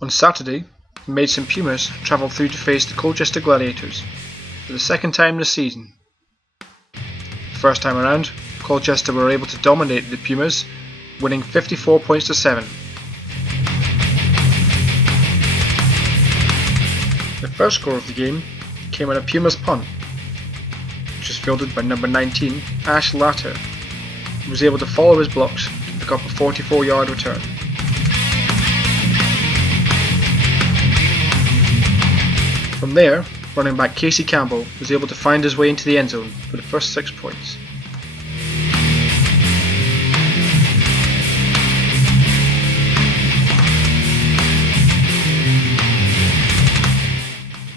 On Saturday, the Maidstone Pumas travelled through to face the Colchester Gladiators for the second time this season. The first time around, Colchester were able to dominate the Pumas, winning 54 points to 7. The first score of the game came on a Pumas punt, which was fielded by number 19, Ash Latter, who was able to follow his blocks to pick up a 44-yard return. From there, running back Casey Campbell was able to find his way into the end zone for the first 6 points.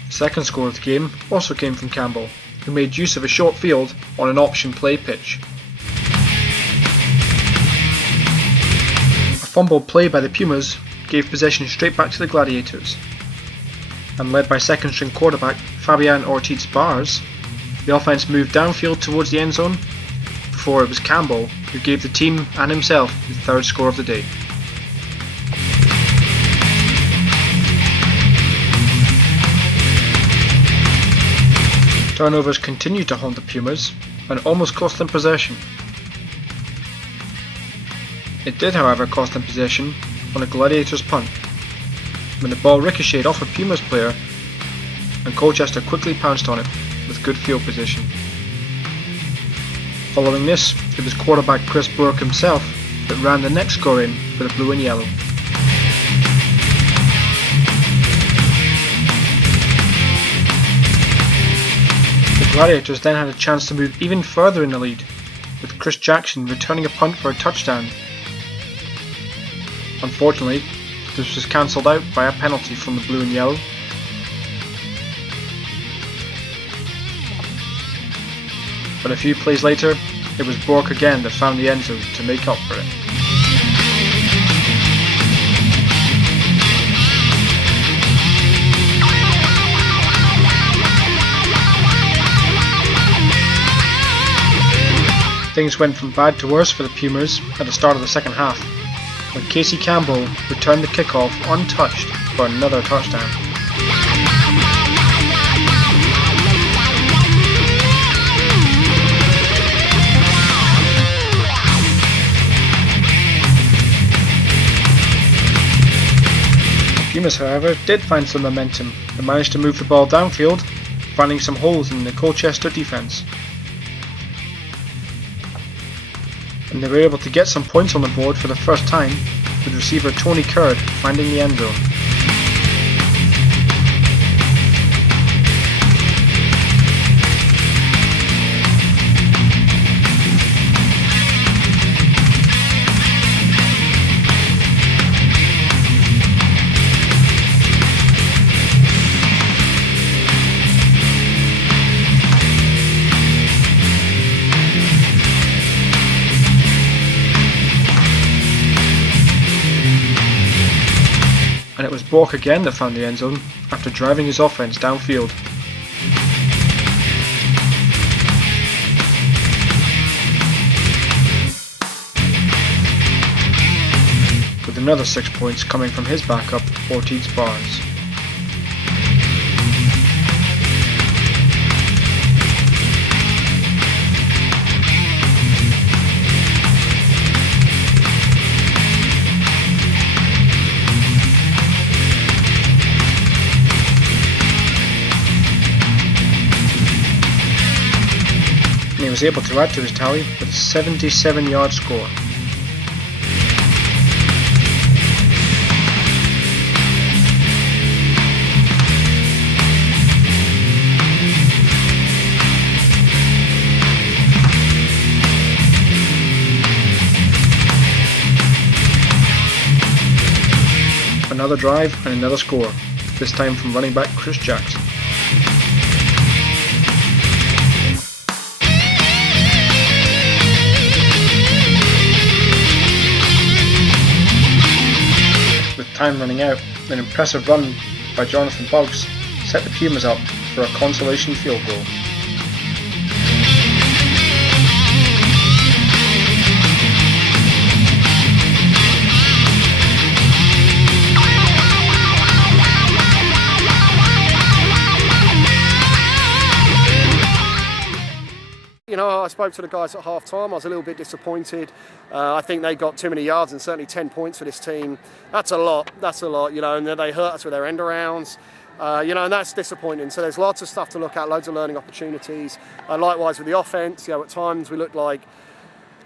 The second score of the game also came from Campbell, who made use of a short field on an option play pitch. A fumbled play by the Pumas gave possession straight back to the Gladiators, and led by second string quarterback Fabian Ortiz-Bars, the offense moved downfield towards the end zone before it was Campbell who gave the team and himself the third score of the day. Turnovers continued to haunt the Pumas and almost cost them possession. It did, however, cost them possession on a Gladiators punt, when the ball ricocheted off a Pumas player and Colchester quickly pounced on it with good field position. Following this, it was quarterback Chris Burke himself that ran the next score in for the blue and yellow. The Gladiators then had a chance to move even further in the lead, with Chris Jackson returning a punt for a touchdown. Unfortunately, this was cancelled out by a penalty from the blue and yellow. But a few plays later, it was Bork again that found the end zone to make up for it. Things went from bad to worse for the Pumas at the start of the second half, when Casey Campbell returned the kickoff untouched for another touchdown. The Pumas, however, did find some momentum and managed to move the ball downfield, finding some holes in the Colchester defence. And they were able to get some points on the board for the first time, with receiver Tony Curd finding the end zone. And it was Bork again that found the end zone after driving his offense downfield. With another 6 points coming from his backup, Ortiz-Bars. He was able to add to his tally with a 77-yard score. Another drive and another score, this time from running back Chris Jackson. Time running out, an impressive run by Jonathan Buggs set the Pumas up for a consolation field goal. You know, I spoke to the guys at half-time. I was a little bit disappointed. I think they got too many yards, and certainly 10 points for this team. That's a lot. That's a lot, you know, and they hurt us with their end-arounds. You know, and that's disappointing. So there's lots of stuff to look at, loads of learning opportunities. Likewise with the offence, you know, at times we looked like,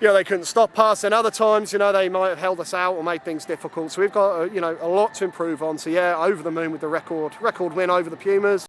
you know, they couldn't stop us, and other times, you know, they might have held us out or made things difficult. So we've got, you know, a lot to improve on. So yeah, over the moon with the record win over the Pumas.